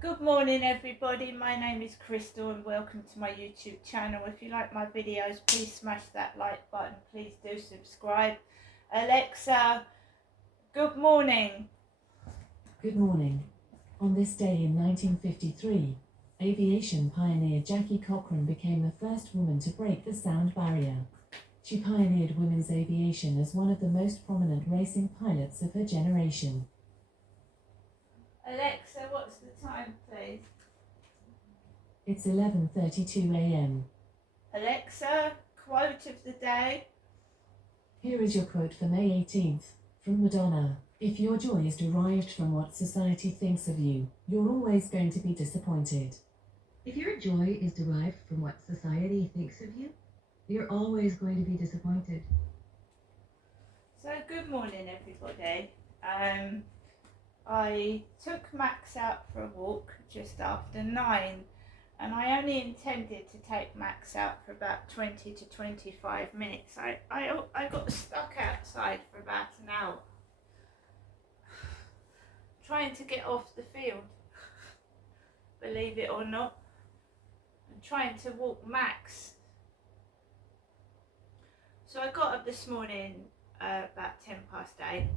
Good morning everybody, my name is Crystal and welcome to my YouTube channel. If you like my videos, please smash that like button, please do subscribe. Alexa, good morning. Good morning. On this day in 1953, aviation pioneer Jackie Cochran became the first woman to break the sound barrier. She pioneered women's aviation as one of the most prominent racing pilots of her generation. Alexa, what's the time please? It's 11:32 a.m. Alexa, quote of the day. Here is your quote for May 18th, from Madonna. If your joy is derived from what society thinks of you, you're always going to be disappointed. If your joy is derived from what society thinks of you, you're always going to be disappointed. So good morning everybody. I took Max out for a walk just after 9 and I only intended to take Max out for about 20 to 25 minutes. I got stuck outside for about an hour trying to get off the field, believe it or not, and trying to walk Max. So I got up this morning about 8:10.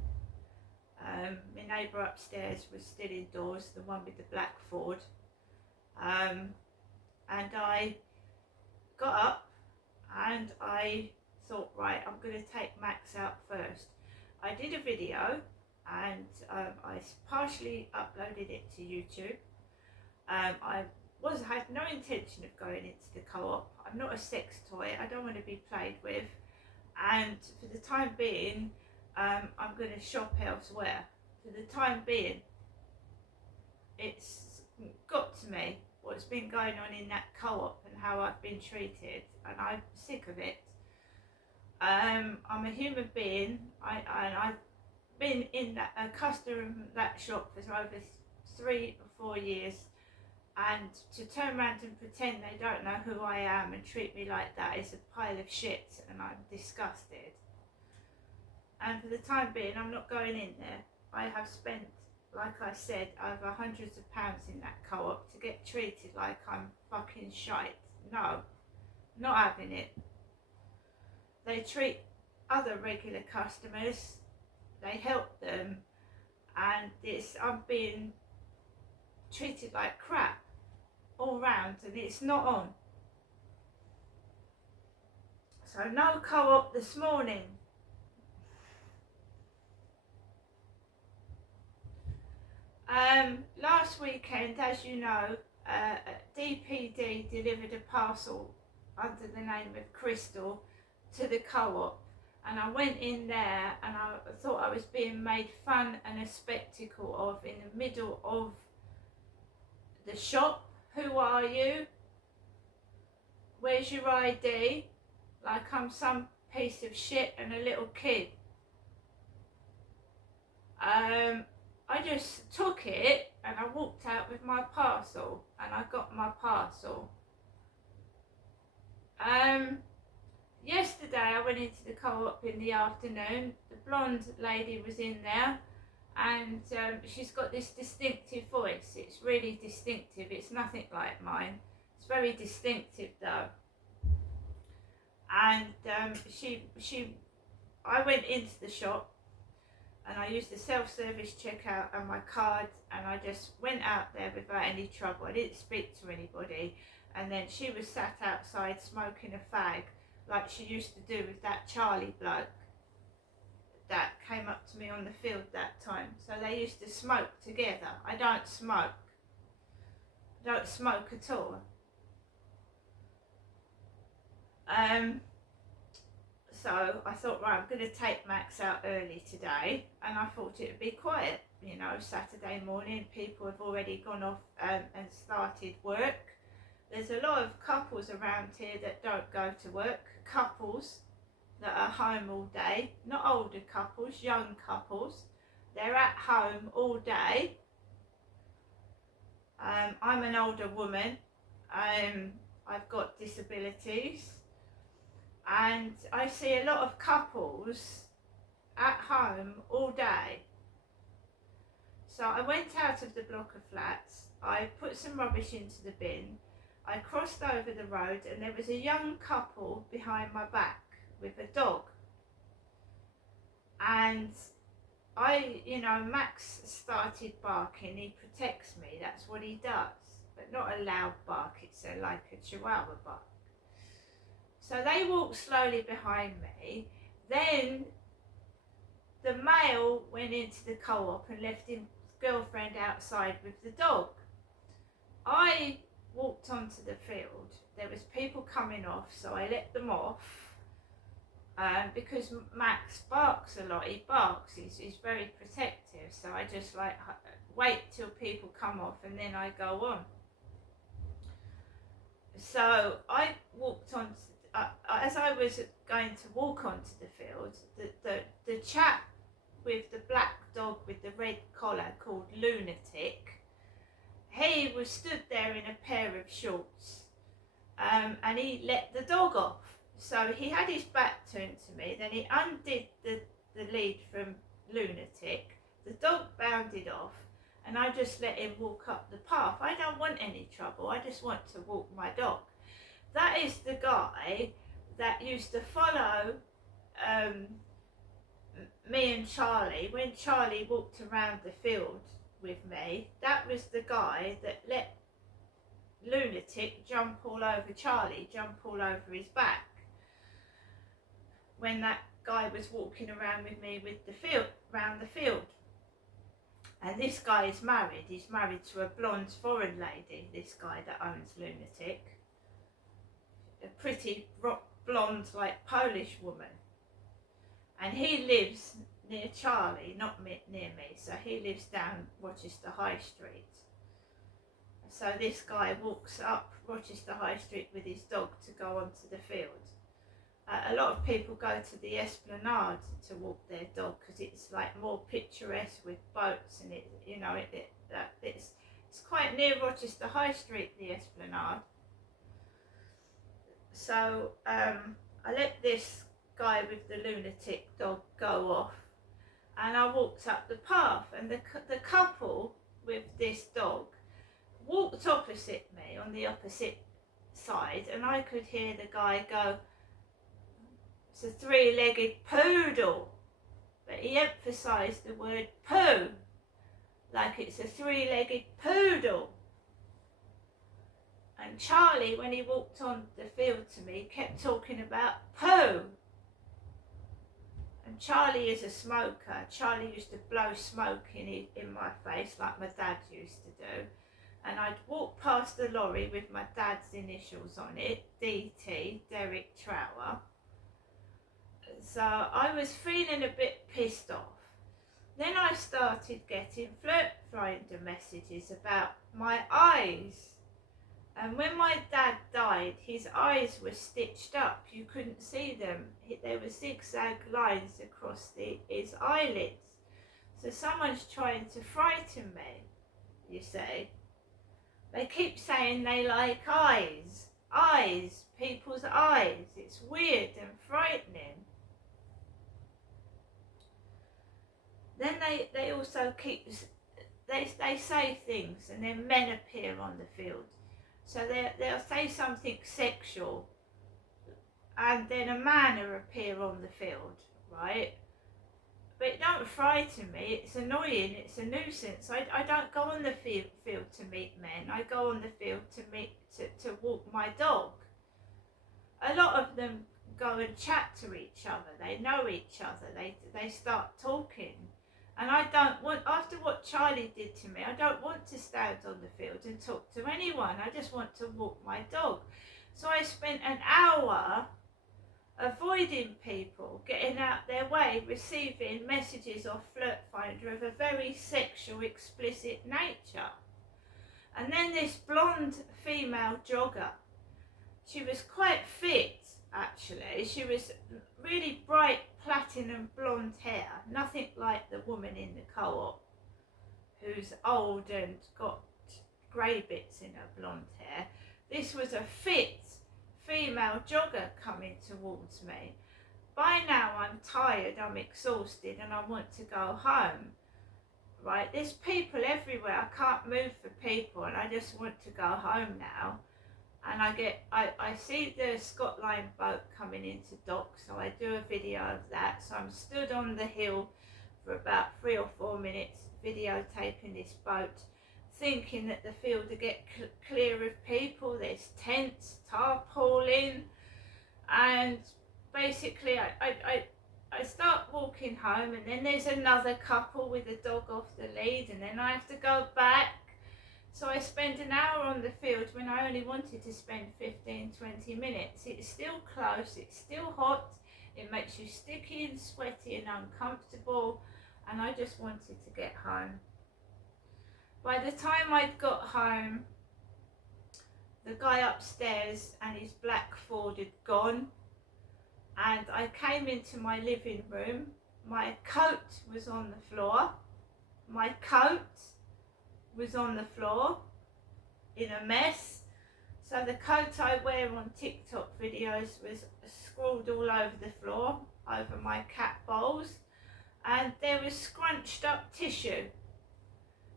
My neighbour upstairs was still indoors, the one with the black Ford, and I got up and I thought, right, I'm going to take Max out first. I did a video and I partially uploaded it to YouTube. I had no intention of going into the co-op. I'm not a sex toy, I don't want to be played with, and for the time being I'm going to shop elsewhere. For the time being, it's got to me what's been going on in that co-op and how I've been treated, and I'm sick of it. I'm a human being, I've been in a customer in that shop for over 3 or 4 years, and to turn around and pretend they don't know who I am and treat me like that is a pile of shit, and I'm disgusted. And for the time being, I'm not going in there. I have spent, like I said, over hundreds of pounds in that co-op to get treated like I'm fucking shite. No, not having it. They treat other regular customers, they help them, and I'm being treated like crap all round, and it's not on. So no co-op this morning. Last weekend, as you know, DPD delivered a parcel under the name of Crystal to the co-op, and I went in there and I thought I was being made fun and a spectacle of in the middle of the shop. Who are you? Where's your ID? Like I'm some piece of shit and a little kid. I just took it and I walked out with my parcel, and I got my parcel. Yesterday I went into the co-op in the afternoon. The blonde lady was in there, and she's got this distinctive voice. It's really distinctive. It's nothing like mine. It's very distinctive though. And I went into the shop and I used the self-service checkout and my card, and I just went out there without any trouble. I didn't speak to anybody, and then she was sat outside smoking a fag like she used to do with that Charlie bloke that came up to me on the field that time. So they used to smoke together. I don't smoke at all. So I thought, right, I'm going to take Max out early today, and I thought it would be quiet. You know, Saturday morning, people have already gone off and started work. There's a lot of couples around here that don't go to work, couples that are home all day, not older couples, young couples. They're at home all day. I'm an older woman. I've got disabilities. And I see a lot of couples at home all day, So I went out of the block of flats, I put some rubbish into the bin, I crossed over the road, and there was a young couple behind my back with a dog. And Max started barking. He protects me, that's what he does. But not a loud bark, it's like a chihuahua bark. So they walked slowly behind me. Then the male went into the co-op and left his girlfriend outside with the dog. I walked onto the field. There was people coming off, so I let them off. Because Max barks a lot, he barks, he's very protective, so I just wait till people come off and then I go on. So I walked on, as I was going to walk onto the field, the chap with the black dog with the red collar called Lunatic, he was stood there in a pair of shorts, and he let the dog off. So he had his back turned to me, then he undid the lead from Lunatic, the dog bounded off, and I just let him walk up the path. I don't want any trouble, I just want to walk my dog. That is the guy that used to follow me and Charlie. When Charlie walked around the field with me, that was the guy that let Lunatic jump all over Charlie, jump all over his back. When that guy was walking around with me around the field. And this guy is married. He's married to a blonde foreign lady, this guy that owns Lunatic. A pretty blonde, like Polish woman. And he lives near Charlie, not near me. So he lives down Rochester High Street. So this guy walks up Rochester High Street with his dog to go onto the field. A lot of people go to the Esplanade to walk their dog because it's like more picturesque with boats, and it's quite near Rochester High Street, the Esplanade. So I let this guy with the Lunatic dog go off, and I walked up the path, and the couple with this dog walked opposite me on the opposite side, and I could hear the guy go, "It's a three-legged poodle," but he emphasised the word poo, like it's a three-legged poodle. And Charlie, when he walked on the field to me, kept talking about poo. And Charlie is a smoker. Charlie used to blow smoke in my face like my dad used to do. And I'd walk past the lorry with my dad's initials on it, DT, Derek Trower. So I was feeling a bit pissed off. Then I started getting flirt finder messages about my eyes. And when my dad died, his eyes were stitched up. You couldn't see them. There were zigzag lines across his eyelids. So someone's trying to frighten me, you see. They keep saying they like eyes. Eyes, people's eyes. It's weird and frightening. Then they also keep, they say things, and then men appear on the field. So they'll say something sexual, and then a man will appear on the field, right? But it don't frighten me, it's annoying, it's a nuisance. I don't go on the field to meet men, I go on the field to walk my dog. A lot of them go and chat to each other, they know each other, they start talking. And I don't want, after what Charlie did to me, I don't want to stand on the field and talk to anyone. I just want to walk my dog. So I spent an hour avoiding people, getting out their way, receiving messages off Flirt Finder of a very sexual, explicit nature. And then this blonde female jogger, she was quite fit actually. She was really bright platinum blonde hair, nothing like the woman in the co-op who's old and got grey bits in her blonde hair. This was a fit female jogger coming towards me. By now I'm tired, I'm exhausted, and I want to go home. right? There's people everywhere. I can't move for people, and I just want to go home now. And I see the Scott Line boat coming into dock, so I do a video of that. So I'm stood on the hill for about 3 or 4 minutes videotaping this boat, thinking that the field will get clear of people. There's tents, tarpaulin, and basically I start walking home, and then there's another couple with a dog off the lead, and then I have to go back. So I spend an hour on the field when I only wanted to spend 15-20 minutes. It's still close, it's still hot, it makes you sticky and sweaty and uncomfortable, and I just wanted to get home. By the time I'd got home, the guy upstairs and his black Ford had gone, and I came into my living room. My coat was on the floor. My coat was on the floor in a mess. So the coat I wear on TikTok videos was scrawled all over the floor, over my cat bowls, and there was scrunched up tissue.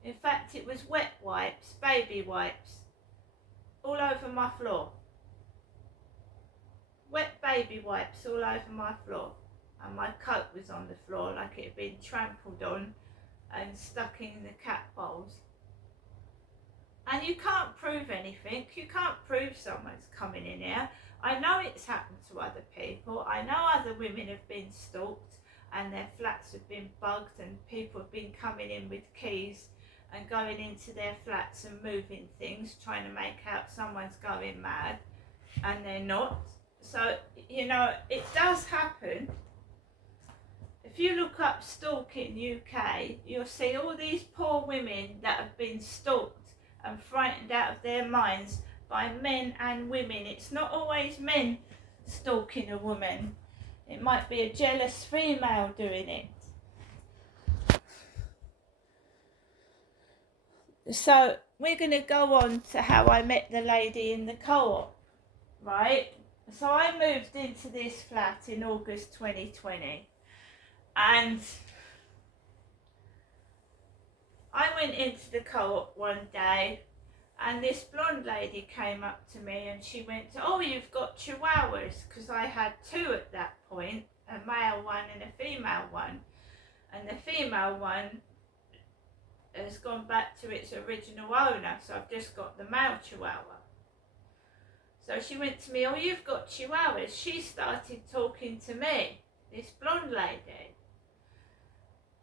In fact, it was wet wipes, baby wipes, all over my floor. Wet baby wipes all over my floor, and my coat was on the floor like it had been trampled on and stuck in the cat bowls. And you can't prove anything. You can't prove someone's coming in here. I know it's happened to other people. I know other women have been stalked and their flats have been bugged, and people have been coming in with keys and going into their flats and moving things, trying to make out someone's going mad, and they're not. So, you know, it does happen. If you look up stalking UK, you'll see all these poor women that have been stalked and frightened out of their minds by men and women. It's not always men stalking a woman. It might be a jealous female doing it. So we're going to go on to how I met the lady in the co-op, right? So I moved into this flat in August 2020, and I went into the co-op one day, and this blonde lady came up to me and she went, "Oh, you've got chihuahuas," because I had two at that point, a male one and a female one, and the female one has gone back to its original owner, so I've just got the male chihuahua. So she went to me, "Oh, you've got chihuahuas." She started talking to me, this blonde lady.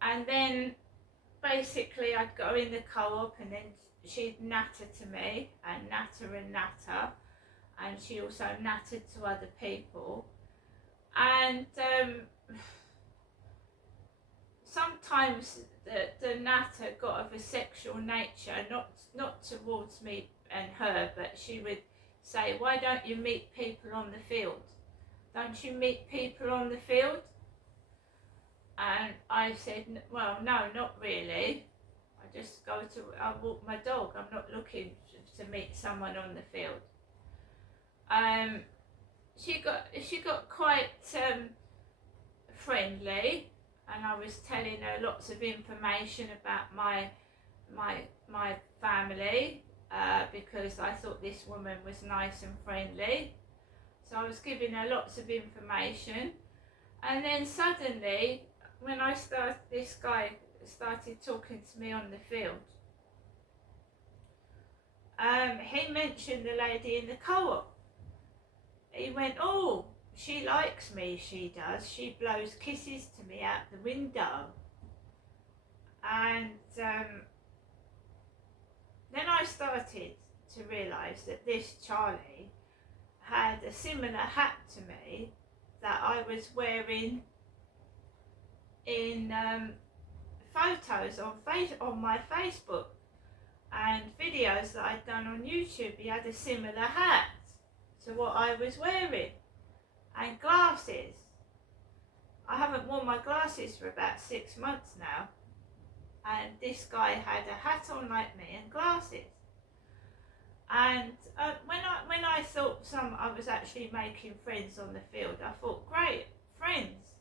And then basically I'd go in the co-op, and then she'd natter to me, and natter, and she also nattered to other people. And sometimes the natter got of a sexual nature, not towards me and her, but she would say, "Why don't you meet people on the field? Don't you meet people on the field?" And I said, "Well, no, not really. I walk my dog. I'm not looking to meet someone on the field." She got quite friendly, and I was telling her lots of information about my family, because I thought this woman was nice and friendly. So I was giving her lots of information, and then suddenly, when this guy started talking to me on the field, he mentioned the lady in the co-op. He went, "Oh, she likes me, she does. She blows kisses to me out the window." And then I started to realise that this Charlie had a similar hat to me that I was wearing in photos on my Facebook and videos that I'd done on YouTube. He had a similar hat to what I was wearing, and glasses. I haven't worn my glasses for about 6 months now, and this guy had a hat on like me and glasses. And when I thought I was actually making friends on the field, I thought, great, friends.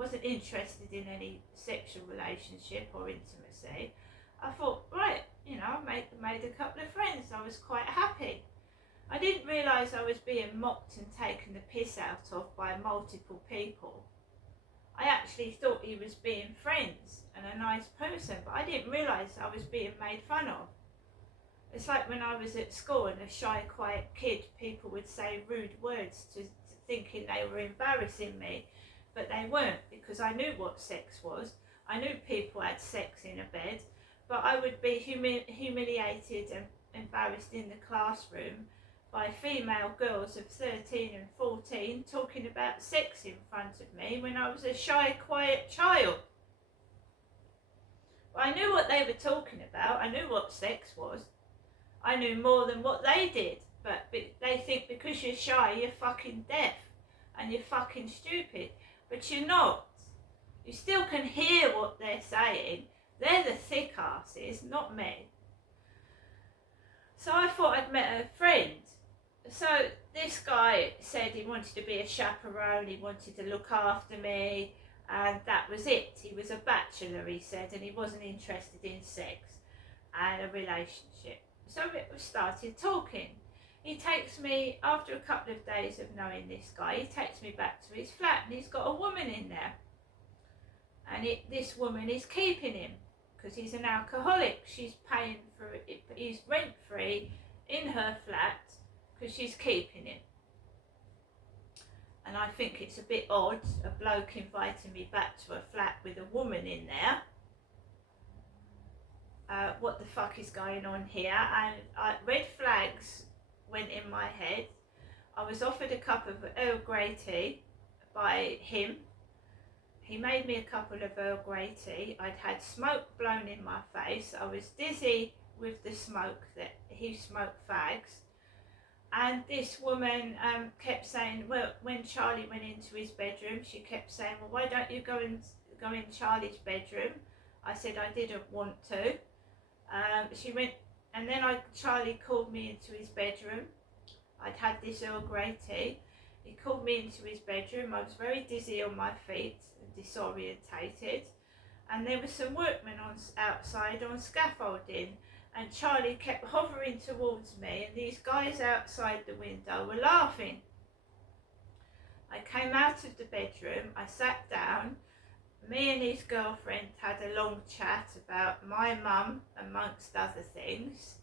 wasn't interested in any sexual relationship or intimacy. I thought, right, you know, I made a couple of friends. I was quite happy. I didn't realise I was being mocked and taken the piss out of by multiple people. I actually thought he was being friends and a nice person, but I didn't realise I was being made fun of. It's like when I was at school and a shy, quiet kid, people would say rude words to thinking they were embarrassing me, but they weren't, because I knew what sex was. I knew people had sex in a bed, but I would be humiliated and embarrassed in the classroom by female girls of 13 and 14 talking about sex in front of me when I was a shy, quiet child. But I knew what they were talking about. I knew what sex was. I knew more than what they did, but they think because you're shy, you're fucking deaf and you're fucking stupid. But you're not. You still can hear what they're saying. They're the thick asses, not me. So I thought I'd met a friend. So this guy said he wanted to be a chaperone, he wanted to look after me, and that was it. He was a bachelor, he said, and he wasn't interested in sex and a relationship. So we started talking. He takes me, after a couple of days of knowing this guy, he takes me back to his flat and he's got a woman in there. And this woman is keeping him because he's an alcoholic. She's paying for it, he's rent free in her flat because she's keeping him. And I think it's a bit odd, a bloke inviting me back to a flat with a woman in there. What the fuck is going on here? And red flags went in my head. I was offered a cup of Earl Grey tea by him. He made me a couple of Earl Grey tea. I'd had smoke blown in my face. I was dizzy with the smoke that he smoked fags. And this woman kept saying, well, when Charlie went into his bedroom, she kept saying, well, why don't you go in Charlie's bedroom? I said I didn't want to. She went, and then Charlie called me into his bedroom. I'd had this Earl Grey tea. He called me into his bedroom. I was very dizzy on my feet, disorientated, and there were some workmen outside on scaffolding, and Charlie kept hovering towards me, and these guys outside the window were laughing. I came out of the bedroom, I sat down. Me and his girlfriend had a long chat about my mum, amongst other things.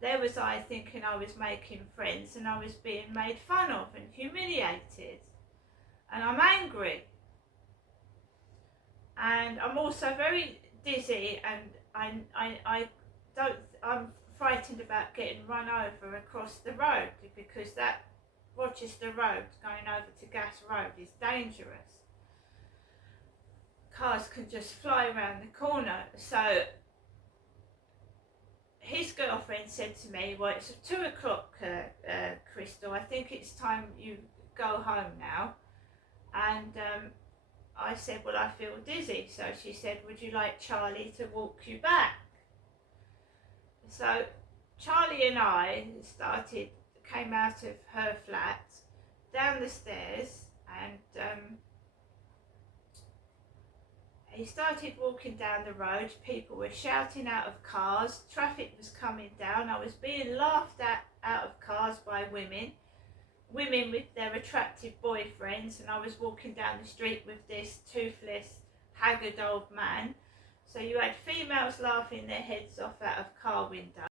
There was I thinking I was making friends and I was being made fun of and humiliated. And I'm angry. And I'm also very dizzy, and I'm frightened about getting run over across the road, because that Rochester Road going over to Gas Road is dangerous. Cars can just fly around the corner. So his girlfriend said to me, well, it's 2 o'clock, Crystal, I think it's time you go home now. And I said, well, I feel dizzy. So she said, would you like Charlie to walk you back? So Charlie and I came out of her flat, down the stairs, and he started walking down the road. People were shouting out of cars. Traffic was coming down. I was being laughed at out of cars by women with their attractive boyfriends, and I was walking down the street with this toothless, haggard old man. So you had females laughing their heads off out of car windows.